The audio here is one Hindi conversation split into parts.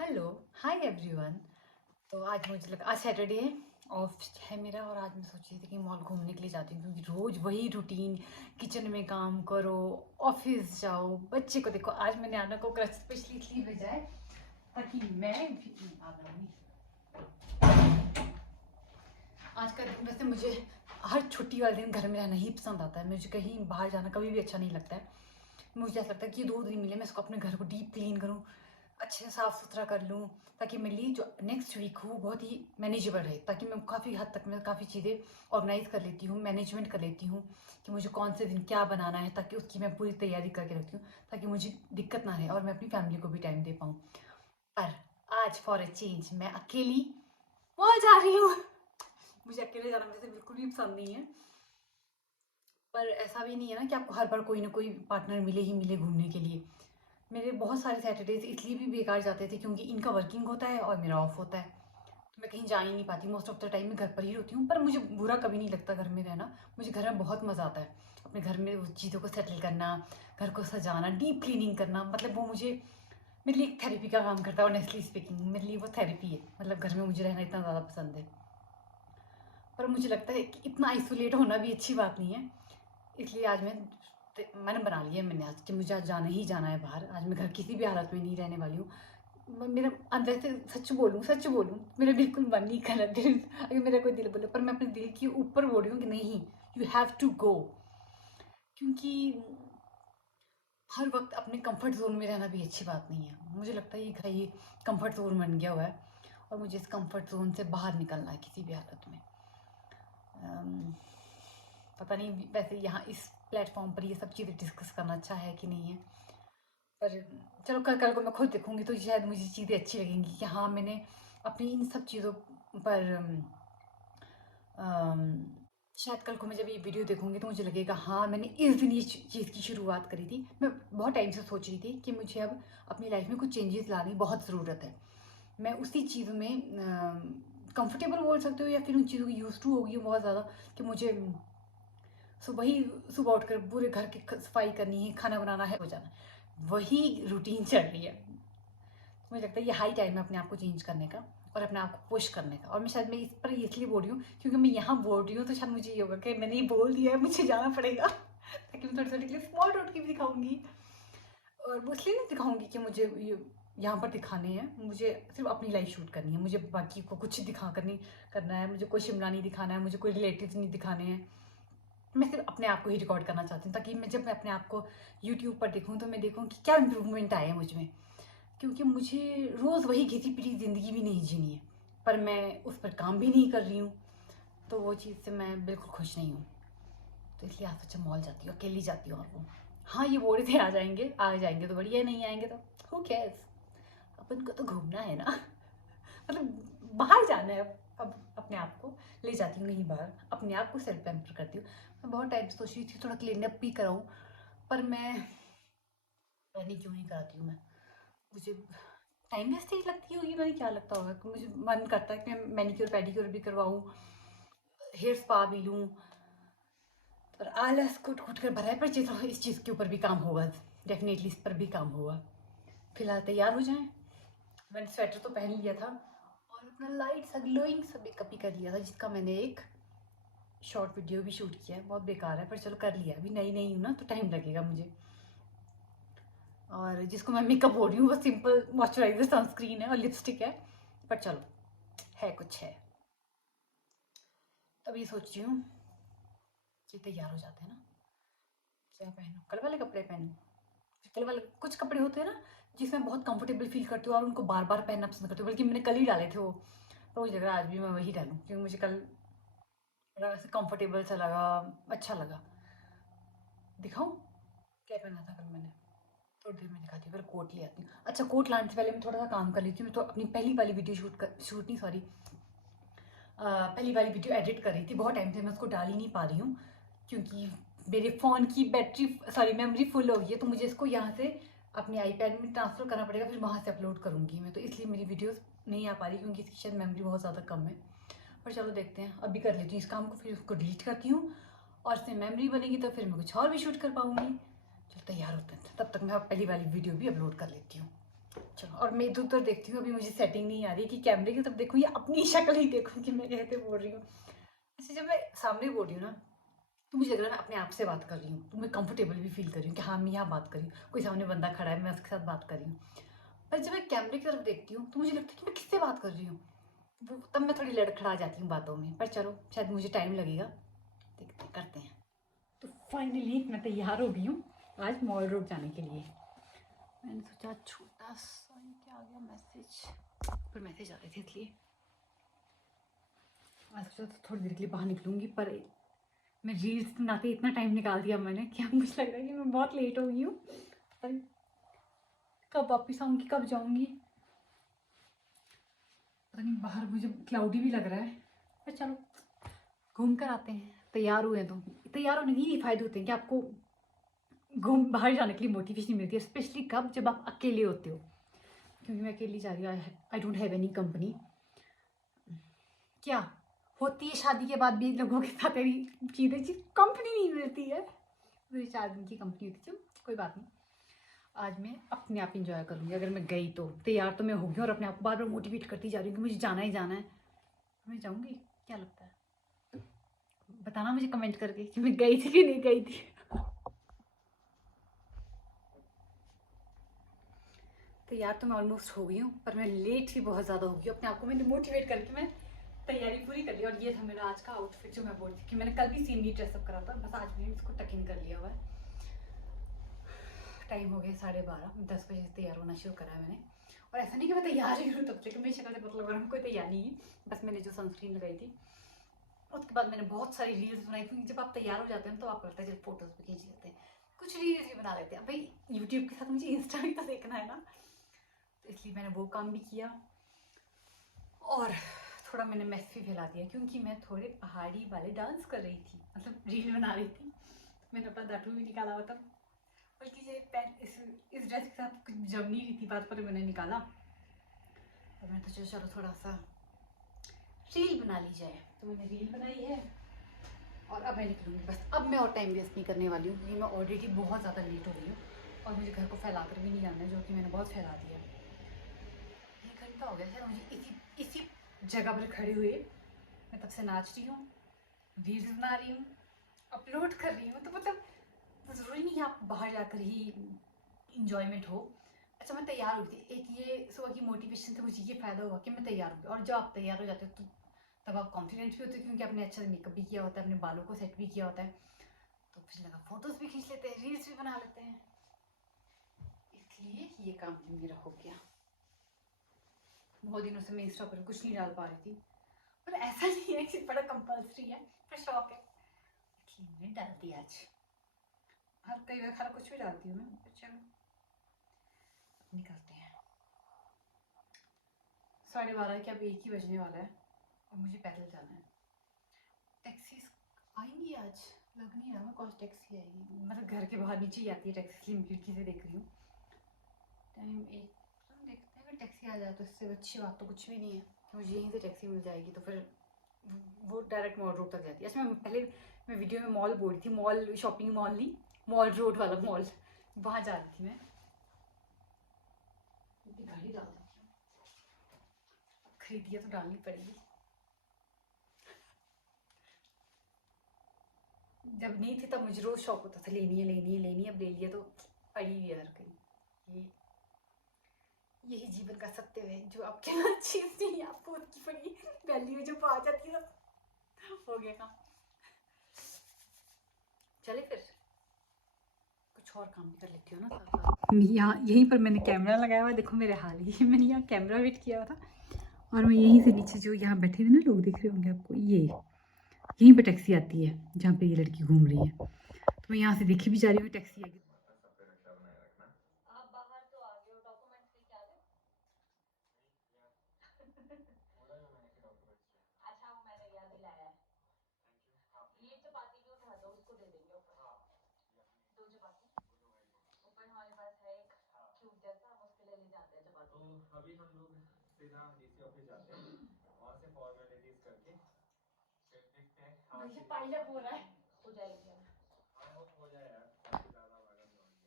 Hello, hi everyone. तो आज मुझे लगा आज सैटरडे है, ऑफ है मेरा और आज मैं सोच रही थी कि मॉल घूमने के लिए जाती हूँ क्योंकि रोज़ वही रूटीन, किचन में काम करो, ऑफिस जाओ, बच्चे को देखो। आज मैंने आना को क्रच स्पेशली इसलिए भेजा है ताकि मैं भी आ जाऊँगी। आज का दिन वैसे मुझे हर छुट्टी वाले दिन घर में रहना ही पसंद आता है। मुझे कहीं बाहर जाना कभी भी अच्छा नहीं लगता है। मुझे ऐसा लगता है कि 2 दिन मिले, मैं इसको अपने घर को डीप क्लीन करूँ, अच्छे से साफ सुथरा कर लूँ ताकि मेरे लिए जो नेक्स्ट वीक हो वो बहुत ही मैनेजेबल रहे, ताकि मैं काफ़ी हद तक मैं काफ़ी चीज़ें ऑर्गेनाइज कर लेती हूँ, मैनेजमेंट कर लेती हूँ कि मुझे कौन से दिन क्या बनाना है, ताकि उसकी मैं पूरी तैयारी करके रखती हूँ ताकि मुझे दिक्कत ना रहे और मैं अपनी फैमिली को भी टाइम दे पाऊँ। पर आज फॉर अ चेंज मैं अकेली मॉल जा रही हूँ। मुझे अकेले जाना वैसे बिल्कुल भी पसंद नहीं है, पर ऐसा भी नहीं है ना कि आपको हर बार कोई ना कोई पार्टनर मिले ही मिले घूमने के लिए। मेरे बहुत सारे सैटरडेज इसलिए भी बेकार जाते थे क्योंकि इनका वर्किंग होता है और मेरा ऑफ होता है, तो मैं कहीं जा ही नहीं पाती। मोस्ट ऑफ द टाइम मैं घर पर ही होती हूँ, पर मुझे बुरा कभी नहीं लगता घर में रहना। मुझे घर में बहुत मज़ा आता है, अपने घर में उस चीज़ों को सेटल करना, घर को सजाना, डीप क्लीनिंग करना। मतलब वो मुझे मेरे लिए एक थेरेपी का काम करता है। ऑनेस्टली स्पीकिंग मेरे लिए वो थेरेपी है। मतलब घर में मुझे रहना इतना ज़्यादा पसंद है, पर मुझे लगता है कि इतना आइसोलेट होना भी अच्छी बात नहीं है। इसलिए आज मैंने बना लिया है, मैंने आज कि मुझे आज जाना ही जाना है बाहर। आज मैं घर किसी भी हालत में नहीं रहने वाली हूँ। मेरा अंदर से सच बोलूँ मेरा बिल्कुल मन नहीं कर रहा दिल। अगर मेरा कोई दिल बोले, पर मैं अपने दिल के ऊपर बोल रही हूँ कि नहीं, यू हैव टू गो। क्योंकि हर वक्त अपने कंफर्ट जोन में रहना भी अच्छी बात नहीं है। मुझे लगता है ये घर ये कंफर्ट जोन बन गया हुआ है और मुझे इस कंफर्ट जोन से बाहर निकलना है किसी भी हालत में। अम, पता नहीं वैसे यहाँ इस प्लेटफॉर्म पर ये सब चीज़ें डिस्कस करना अच्छा है कि नहीं है, पर चलो कल कल को मैं खुद देखूंगी तो शायद मुझे चीज़ें अच्छी लगेंगी कि हाँ मैंने अपनी इन सब चीज़ों पर अम, शायद कल को मैं जब ये वीडियो देखूंगी तो मुझे लगेगा हाँ मैंने इस दिन ये चीज़ की शुरुआत करी थी। मैं बहुत टाइम से सोच रही थी कि मुझे अब अपनी लाइफ में कुछ चेंजेस लाने की बहुत ज़रूरत है। मैं उसी चीज़ में कंफर्टेबल बोल सकते हो या फिर उन चीज़ों की यूज टू हो गई हूँ बहुत ज़्यादा कि मुझे सुबह ही सुबह उठकर पूरे घर की सफाई करनी है, खाना बनाना है, हो जाना, वही रूटीन चल रही है। मुझे लगता है ये हाई टाइम है अपने आप को चेंज करने का और अपने आप को पुश करने का। और मैं इस पर इसलिए बोल रही हूँ क्योंकि मैं यहाँ बोल रही हूँ तो शायद मुझे ये होगा कि मैंने ये बोल दिया है, मुझे जाना पड़ेगा। ताकि मैं थोड़ी थोड़ी क्लिप स्मॉल डॉट की भी दिखाऊंगी और वो इसलिए नहीं दिखाऊंगी कि मुझे ये यहाँ पर दिखाने हैं। मुझे सिर्फ अपनी लाइफ शूट करनी है, मुझे बाकी को कुछ दिखा करनी करना है। मुझे कोई शिमला नहीं दिखाना है, मुझे कोई रिलेटिव नहीं दिखाने हैं। मैं सिर्फ अपने आप को ही रिकॉर्ड करना चाहती हूँ ताकि जब मैं अपने आप को यूट्यूब पर देखूँ तो मैं देखूँ कि क्या इंप्रूवमेंट आया है मुझ में। क्योंकि मुझे रोज़ वही घिसी पिटी ज़िंदगी भी नहीं जीनी है, पर मैं उस पर काम भी नहीं कर रही हूँ, तो वो चीज़ से मैं बिल्कुल खुश नहीं हूँ। तो इसलिए आज सोचा मॉल जाती हूँ, अकेली जाती हूँ। और वो हाँ ये बोल रहे थे आ जाएंगे तो बढ़िया, नहीं आएंगे तो हु केयर्स। अपन को तो घूमना है ना। मतलब बाहर जाना है। अब अपने आप को ले जाती हूँ कहीं बाहर, अपने आप को सेल्फ पैम्पर करती हूँ। मैं बहुत टाइम से सोच रही थी थोड़ा क्लीन अप भी कराऊँ, पर मैं पता नहीं क्यों नहीं कराती हूँ। मैं मुझे टाइम वेस्टेज लगती होगी, पता नहीं क्या लगता होगा कि मुझे मन करता है कि मैं मैनिक्योर पेडिक्योर भी करवाऊँ, हेयर स्पा भी लूँ, पर आलस कूट कूट कर भरा है। पर इस चीज़ के ऊपर भी काम होगा, डेफिनेटली इस पर भी काम होगा। फिलहाल तैयार हो जाएं। मैंने स्वेटर तो पहन लिया था और अपना लाइट सा ग्लोइंग सा मेकअप भी कर लिया था, जिसका मैंने एक शॉर्ट वीडियो भी शूट किया है। बहुत बेकार है पर चलो कर लिया, अभी नई नई हूँ ना तो टाइम लगेगा मुझे। और जिसको मैं मेकअप बोल रही हूँ वो सिंपल मॉइस्चराइजर सनस्क्रीन है और लिपस्टिक है, पर चलो है कुछ है। तभी सोच रही हूँ कि तैयार हो जाते हैं ना, क्या पहनूं, कल वाले कपड़े पहनूं। कल वाले कुछ कपड़े होते हैं ना जिसमें बहुत कंफर्टेबल फील करते हो और उनको बार बार पहनना पसंद करते हो। बल्कि मैंने कल ही डाले थे वो, तो मुझे लगा आज भी मैं वही डालूं क्योंकि मुझे कल थोड़ा ऐसे कंफर्टेबल सा लगा, अच्छा लगा। दिखाऊं क्या पहना था कल मैंने, थोड़ी देर में दिखाती हूँ। फिर कोट ले आती हूँ। अच्छा कोट लाने से पहले मैं थोड़ा सा काम कर लेती हूँ। मैं तो अपनी पहली वाली वीडियो शूट नहीं सॉरी, पहली वाली वीडियो एडिट कर रही थी। बहुत टाइम से मैं उसको डाल ही नहीं पा रही हूँ क्योंकि मेरे फ़ोन की बैटरी सॉरी मेमोरी फुल हो गई है, तो मुझे इसको यहाँ से अपने आईपैड में ट्रांसफ़र करना पड़ेगा, फिर वहाँ से अपलोड करूँगी मैं। तो इसलिए मेरी वीडियोस नहीं आ पा रही क्योंकि इसकी शायद मेमोरी बहुत ज़्यादा कम है। पर चलो देखते हैं, अभी कर लेती हूँ इस काम को, फिर उसको डिलीट करती हूँ और इसमें मेमोरी बनेगी तो फिर मैं कुछ और भी शूट कर पाऊँगी। चलो तैयार होते हैं, तब तक मैं पहली वाली वीडियो भी अपलोड कर लेती हूँ। चलो, और मैं इधर उधर देखती हूँ, अभी मुझे सेटिंग नहीं आ रही कि कैमरे की तरफ देखूँ या अपनी शक्ल ही देखूँ कि मैं कैसे बोल रही हूँ। ऐसे जब मैं सामने बोल रही हूँ ना, तो मुझे लग रहा है मैं अपने आप से बात कर रही हूँ, तो मैं कंफर्टेबल भी फील कर रही हूँ कि हाँ, मैं यहाँ बात कर रही हूँ, कोई सामने बंदा खड़ा है, मैं उसके साथ बात कर रही हूँ। पर जब मैं कैमरे की तरफ देखती हूँ, तो मुझे लगता है कि मैं किससे बात कर रही हूँ। वो तब मैं थोड़ी लड़खड़ा जाती हूँ बातों में, पर चलो, शायद मुझे टाइम लगेगा, देखते हैं, करते हैं। तो फाइनली मैं तैयार हो गई हूँ आज मॉल रोड जाने के लिए। मैंने सोचा छोटा सा क्या आ गया मैसेज, पर मैसेज आ रहे थे इसलिए मैं सोचा तो थोड़ी देर के लिए बाहर निकलूंगी, पर मैं रील्स बनाते इतना टाइम निकाल दिया मैंने कि अब मुझे लग रहा है कि मैं बहुत लेट हो गई हूँ। कब वापस आऊँगी, कब जाऊँगी, पता नहीं। बाहर मुझे क्लाउडी भी लग रहा है, पर चलो घूम कर आते हैं। तैयार हुए तो तैयार होने के ही फायदे होते हैं कि आपको घूम बाहर जाने के लिए मोटिवेशन मिलती है, स्पेशली कब, जब आप अकेले होते हो। क्योंकि मैं अकेली जा रही हूँ, I don't have any company. क्या होती है शादी के बाद भी लोगों के साथ मेरी चीज़ें कंपनी नहीं मिलती है। मेरी 4 दिन की कंपनी होती है, कोई बात नहीं। आज मैं अपने आप इंजॉय करूँगी। अगर मैं गई तो तैयार तो मैं होगी और अपने आप को बार बार मोटिवेट करती जा रही हूँ कि मुझे जाना ही जाना है। मैं जाऊँगी, क्या लगता है? बताना मुझे कमेंट करके कि मैं गई थी कि नहीं गई थी। तैयार तो मैं ऑलमोस्ट हो गई हूँ, पर मैं लेट ही बहुत ज़्यादा हो गई। अपने आप को मैंने मोटिवेट करके मैं तैयारी पूरी कर ली, और ये था मेरा आज का आउटफिट जो मैं बोल रही थी कि मैंने कल भी सेम ही ड्रेसअप करा था, बस आज मैंने इसको टक इन कर लिया हुआ है। टाइम हो गया 12:30, 10 बजे से तैयार होना शुरू करा है मैंने। और ऐसा नहीं कि मैं तैयार ही हूँ तब से, कि मेरी शक्ल से पता लग रहा है कोई तैयार नहीं है, बस मैंने जो सनस्क्रीन लगाई थी। उसके बाद मैंने बहुत सारी रील्स बनाई, क्योंकि जब आप तैयार हो जाते हैं तो आप करते हैं जब फोटोज़ भी खींच लेते हैं, कुछ रील्स भी बना लेते हैं। भाई यूट्यूब के साथ मुझे इंस्टा भी तो देखना है ना, तो इसलिए मैंने वो काम भी किया। और थोड़ा मैंने मैस भी फैला दिया, क्योंकि मैं थोड़े पहाड़ी वाले डांस कर रही थी, मतलब रील बना रही थी। मैंने अपना दाटू भी निकाला हुआ था, बल्कि ये पैंट इस ड्रेस के साथ कुछ जम नहीं रही थी बात, पर मैंने निकाला। और मैंने तो चलो थोड़ा सा रील बना ली जाए, तो मैंने रील बनाई है। और अब मैं निकलूँगी बस। अब मैं और टाइम वेस्ट नहीं करने वाली हूँ, क्योंकि मैं ऑलरेडी बहुत ज़्यादा लेट हो गई हूँ, और मुझे घर को फैला कर भी नहीं जाना है, जो कि मैंने बहुत फैला दिया। 1 घंटा हो गया शायद मुझे इसी इसी जगह पर खड़े हुए। मैं तब से नाच रही हूँ, रील्स बना रही हूँ, अपलोड कर रही हूँ, तो मतलब ज़रूरी नहीं है आप बाहर जाकर ही इंजॉयमेंट हो। अच्छा, मैं तैयार हुई थी, एक ये सुबह की मोटिवेशन से मुझे ये फ़ायदा हुआ कि मैं तैयार हो गई। और जब आप तैयार हो जाते हो तो तब आप कॉन्फिडेंट भी होते हो, क्योंकि आपने अच्छा मेकअप भी किया होता है, अपने बालों को सेट भी किया होता है, तो फिर लगा फ़ोटोज़ भी खींच लेते हैं, रील्स भी बना लेते हैं। इसलिए ये काम मेरा हो गया। बहुत दिनों से मैं इंस्टा पर कुछ नहीं डाल पा रही थी, पर ऐसा नहीं है कि बड़ा कंपल्सरी है, पर शौक है, इसलिए मैंने डाल दिया आज। हर कई बार खरा कुछ भी डालती हूँ मैं, पर चलो निकलते हैं। 12:30 के अब 1 ही बजने वाला है, और मुझे पैदल जाना है। टैक्सी आएंगी आज, लग नहीं रहा मैं कौन टैक्सी आएगी, मतलब घर के बाहर नीचे ही आती है टैक्सी, इसलिए मैं खिड़की से देख रही हूँ। टाइम 1, तो देखते हैं अगर टैक्सी आ जाए तो इससे अच्छी बात तो कुछ भी नहीं है, मुझे यहीं से टैक्सी मिल जाएगी, तो फिर वो डायरेक्ट मॉल रोड तक जाती है। अच्छा, मैं वीडियो में मॉल बोल रही थी, मॉल शॉपिंग मॉल नहीं, मॉल रोड वाला मॉल, वहाँ जा रही थी मैं। गाड़ी डाल देती हूँ, खरीदी है तो डालनी पड़ेगी। जब नहीं थी तब मुझे रोज शौक होता था लेनी है लेनी है लेनी है, अब ले लिया तो पड़ी हुई है हर कहीं। यही जीवन का सत्य है, जो आपके पास चीज नहीं है आपको उसकी बड़ी वैल्यू जब आ जाती है तो हो गया काम। चले फिर कुछ और काम भी कर लेती हूँ ना साथ साथ। यहाँ यहीं पर मैंने कैमरा लगाया हुआ, देखो मेरे हाल ही मैंने यहाँ कैमरा वेट किया हुआ था, और मैं यहीं से नीचे जो यहाँ बैठे हुए ना लोग दिख रहे होंगे आपको, ये यहीं पर टैक्सी आती है जहाँ पे ये लड़की घूम रही है, तो मैं यहाँ से देखी भी जा रही हूँ टैक्सी आएगी। आप बाहर तो आ गए हो, डॉक्यूमेंट्स लेके आ गए? अच्छा, वो मैंने याद दिलाया है। ये चपाती भी उठा दो, उसको दे देंगे ऊपर। 2 चपाती ऊपर हमारे पास है, एक क्यूब जैसा, हम उसके लिए ले जाते हैं चपाती। तो अभी हम लोग सीधा डीसी ऑफिस जाते हैं, वहाँ से फॉर्मेलिटीज करके फिर देखते हैं। भैया पाइल अप हो रहा है, हो जाएगी यार। आई होप हो जाए यार, काफी ज्यादा भागम दौड़ है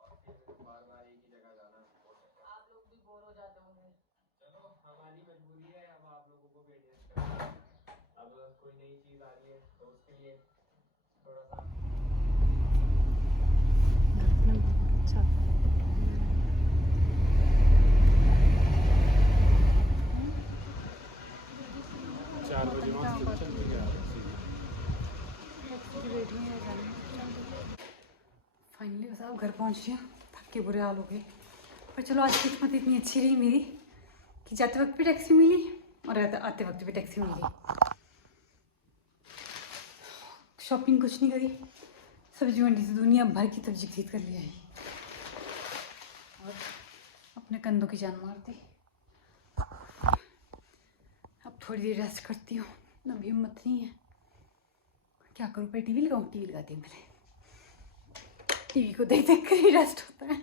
और फिर बार बार एक ही जगह जाना बहुत है। आप लोग अब कोई नई चीज आ रही है तो उसके लिए थोड़ा सा अच्छा 4 बजे वहाँ से चल गया फाइनली बस अब घर पहुँच गया, थक के बुरे हाल हो गए। पर चलो आज की किस्मत इतनी अच्छी रही मेरी कि जाते वक्त भी टैक्सी मिली और आते वक्त भी टैक्सी मिली। शॉपिंग कुछ नहीं करी, सब्जी मंडी से दुनिया भर की सब्जी खरीद कर ले आई और अपने कंधों की जान मार दी। अब थोड़ी देर रेस्ट करती हूँ, अभी हिम्मत नहीं है। क्या करूँ, पर टीवी लगाऊँ? टीवी लगाती हूँ पहले। टीवी को देख देख कर ही रेस्ट होता है।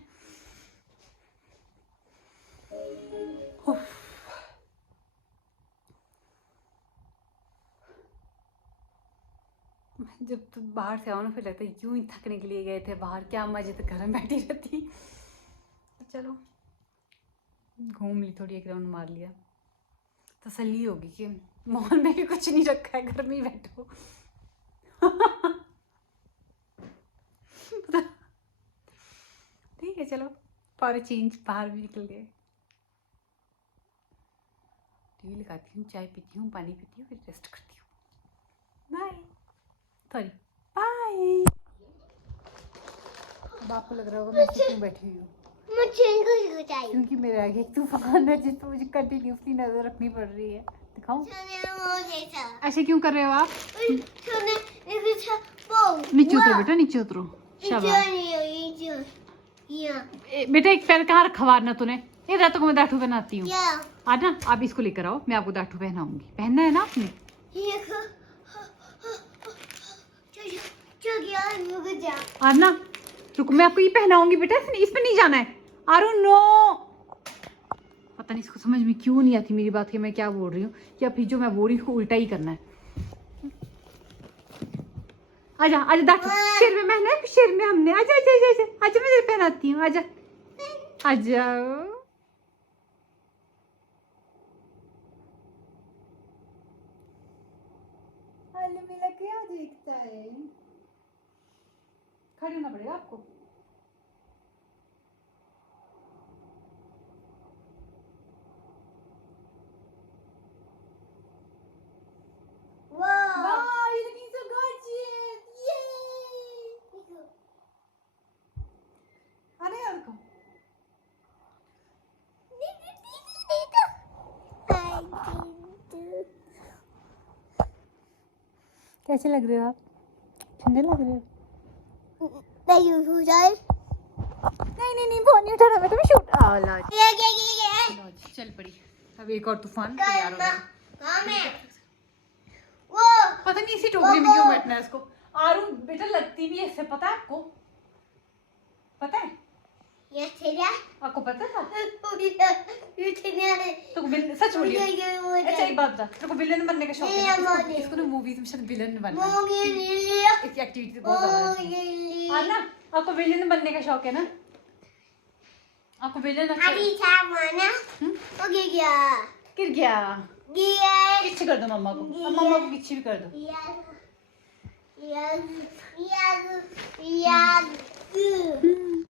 उफ। जब तो बाहर से आओ ना, फिर लगता है यूं ही थकने के लिए गए थे बाहर, क्या मजे, तो घर में बैठी रहती। चलो घूम ली, थोड़ी एक राउंड मार लिया, तसल्ली होगी कि मॉल में भी कुछ नहीं रखा है, घर में ही बैठो। ठीक है चलो, फॉर चेंज बाहर भी निकल गए। टीवी लगाती हूँ, चाय पीती हूँ, पानी पीती हूँ, फिर रेस्ट करती हूँ। Bye, sorry bye. अब आपको लग रहा होगा मैं क्यों बैठी हुई हूँ, क्योंकि मेरे आगे एक तूफान है जिस पर मुझे कंटिन्यूसली नजर रखनी पड़ रही है। दिखाऊं? ऐसे क्यों कर रहे हो आप? नीचे उतरो बेटा, नीचे उतरो। शाबाश बेटा, एक पैर कहाँ रखा वारना तूने? ये रातों को मैं दाठू पहनाती हूँ। आज ना आप इसको लेकर आओ, मैं आपको दाठू पहनाऊंगी। पहनना है ना आपने? आज ना रुको, मैं आपको ये पहनाऊंगी बेटा, इसमें नहीं जाना है। आरू नो, पता नहीं इसको समझ में क्यों नहीं आती मेरी बात कि मैं क्या बोल रही हूँ, या फिर जो मैं बोल रही हूँ उसको उल्टा ही करना है। आजा आजा दाठू, शेर में महना है, शेर में हमने। आजा आजा आजा आजा आजा, मैं तेरे पहनाती हूँ। आजा आजा। मिला क्या देखता है? खड़े होना पड़ेगा आपको। Wow, you're looking so gorgeous! Yay! अरे यार को कैसे लग रहे हो आप? ठंडे लग रहे हो? नहीं नहीं बहुत नहीं उठा रहा मैं, तुम्हें शूट चल पड़ी। अब एक और तूफान तैयार हो गया। पता नहीं इसी टोकरी में क्यों बैठना है इसको। आरू बेटा लगती भी ऐसे, पता है आपको? पता है? आपको पता था? तो सच बोलिए। अच्छा एक बात बता, तेरे को विलन बनने का शौक है? इसको ना मूवीज में शायद विलन बनना है। इसकी एक्टिविटी बहुत ज्यादा है। हाँ ना, आपको विलन बनने का शौक है ना? आपको विलन अच्छा गिर गया। किच्छी कर दो मम्मा को, मम्मा को किच्छी भी कर दो।